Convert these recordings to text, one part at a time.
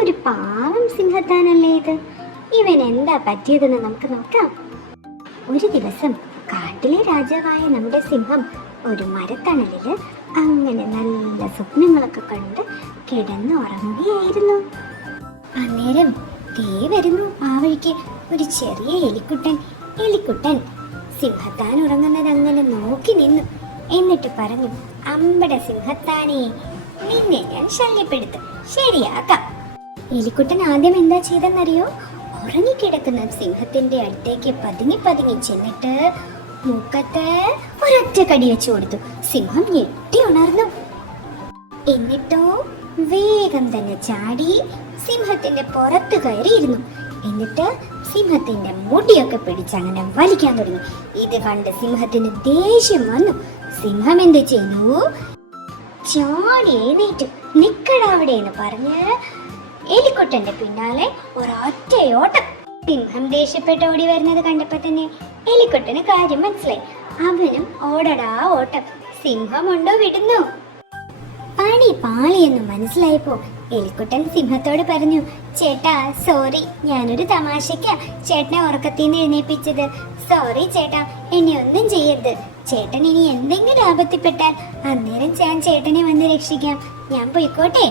ഒരു പാവം സിംഹത്താനല്ലേ ഇത്. ഇവൻ എന്താ പറ്റിയതെന്ന് നമുക്ക് നോക്കാം. ഒരു ദിവസം കാട്ടിലെ രാജാവായ നമ്മുടെ സിംഹം ഒരു മരത്തണലില് അങ്ങനെ നല്ല സ്വപ്നങ്ങളൊക്കെ കണ്ട് കിടന്നുറങ്ങുകയായിരുന്നു. അന്നേരം ദേ വരുന്നു ആ വഴിക്ക് ഒരു ചെറിയ എലിക്കുട്ടൻ സിംഹത്താൻ ഉറങ്ങുന്നത് അങ്ങനെ നോക്കി നിന്നു. എന്നിട്ട് പറഞ്ഞു, അമ്പട സിംഹത്താനേ, നിന്നെ ഞാൻ ശല്യപ്പെടുത്തും, ശരിയാക്കാം. എലിക്കുട്ടൻ ആദ്യം എന്താ ചെയ്തെന്നറിയോ? ഉറങ്ങിക്കിടക്കുന്ന സിംഹത്തിന്റെ അടുത്തേക്ക് പതുങ്ങി ചെന്നിട്ട് മൂക്കത്ത് ഒരൊറ്റ കടി വെച്ചു കൊടുത്തു. സിംഹം ഞെട്ടി ഉണർന്നു. എന്നിട്ടോ വേഗം തന്നെ ചാടി സിംഹത്തിന്റെ പുറത്ത് കയറിയിരുന്നു. എന്നിട്ട് സിംഹത്തിന്റെ മുടിയൊക്കെ പിടിച്ചങ്ങനെ വലിക്കാൻ തുടങ്ങി. ഇത് കണ്ട് സിംഹത്തിന് ദേഷ്യം വന്നു. സിംഹം എന്ത് ചെയ്തു? ചാടി എഴുന്നേറ്റു. നിക്കടാ അവിടെ എന്ന് പറഞ്ഞ് എലിക്കുട്ടന്റെ പിന്നാലെ ഒരൊറ്റയോട്ടം. സിംഹം ദേഷ്യപ്പെട്ട് ഓടി വരുന്നത് കണ്ടപ്പോ തന്നെ എലിക്കുട്ടന് കാര്യം മനസ്സിലായി. അവനും ഓടടാ ഓട്ടം. സിംഹമുണ്ടോ വിടുന്നു. പണി പാളിയെന്ന് മനസ്സിലായപ്പോ എലിക്കുട്ടൻ സിംഹത്തോട് പറഞ്ഞു, ചേട്ടാ സോറി, ഞാനൊരു തമാശയ്ക്കാ ചേട്ടനെ ഉറക്കത്തിന്ന് എഴുന്നേപ്പിച്ചത്. സോറി ചേട്ടാ, എന്നെ ഒന്നും ചെയ്യരുത്. ചേട്ടൻ ഇനി എന്തെങ്കിലും ആപത്തിപ്പെട്ടാൽ അന്നേരം ഞാൻ ചേട്ടനെ വന്ന് രക്ഷിക്കാം. ഞാൻ പോയിക്കോട്ടെ.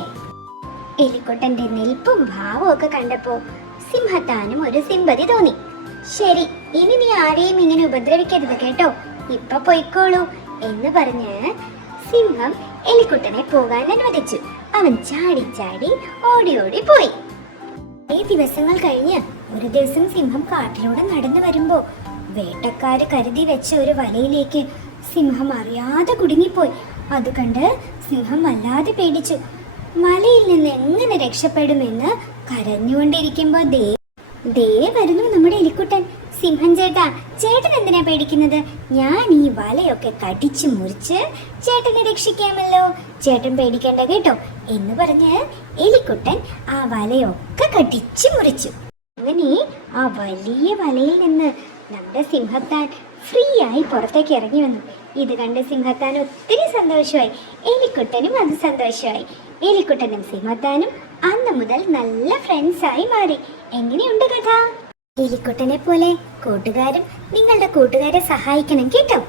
എലിക്കുട്ടന്റെ നിൽപ്പും ഭാവവും ഒക്കെ കണ്ടപ്പോ സിംഹത്താനും ഒരു സിമ്പതി തോന്നി. ശരി, ഇനി നീ ആരെയും ഇങ്ങനെ ഉപദ്രവിക്കരുത് കേട്ടോ, ഇപ്പൊ പോയിക്കോളൂ എന്ന് പറഞ്ഞ് സിംഹം എലിക്കുട്ടനെ പോകാൻ അനുവദിച്ചു. അവൻ ചാടി ഓടി പോയി. ദിവസങ്ങൾ കഴിഞ്ഞ് ഒരു ദിവസം സിംഹം കാട്ടിലൂടെ നടന്നു വരുമ്പോ വേട്ടക്കാര് കരുതി വെച്ച ഒരു വലയിലേക്ക് സിംഹം അറിയാതെ കുടുങ്ങിപ്പോയി. അത് കണ്ട് സിംഹം വല്ലാതെ പേടിച്ചു. വലയിൽ നിന്ന് എങ്ങനെ രക്ഷപ്പെടുമെന്ന് കരഞ്ഞുകൊണ്ടിരിക്കുമ്പോ ദേ വരുന്നു നമ്മുടെ എലിക്കുട്ടൻ. സിംഹം ചേട്ടൻ എന്തിനാ പേടിക്കുന്നത്? ഞാൻ ഈ വലയൊക്കെ കടിച്ചു മുറിച്ച് ചേട്ടനെ രക്ഷിക്കാമല്ലോ. ചേട്ടൻ പേടിക്കേണ്ട കേട്ടോ എന്ന് പറഞ്ഞ് എലിക്കുട്ടൻ ആ വലയൊക്കെ കടിച്ചു മുറിച്ചു. അങ്ങനെ ആ വലിയ വലയിൽ നിന്ന് നമ്മുടെ സിംഹത്താൻ ഫ്രീ ആയി പുറത്തേക്ക് ഇറങ്ങി വന്നു. ഇത് കണ്ട് സിംഹത്താൻ ഒത്തിരി സന്തോഷമായി. എലിക്കുട്ടനും അത് സന്തോഷമായി. എലിക്കുട്ടനും സിംഹത്താനും അന്ന് മുതൽ നല്ല ഫ്രണ്ട്സായി മാറി. എങ്ങനെയുണ്ട് കഥ? എലിക്കുട്ടനെ പോലെ കൂട്ടുകാരും നിങ്ങളുടെ കൂട്ടുകാരെ സഹായിക്കണം കേട്ടോ.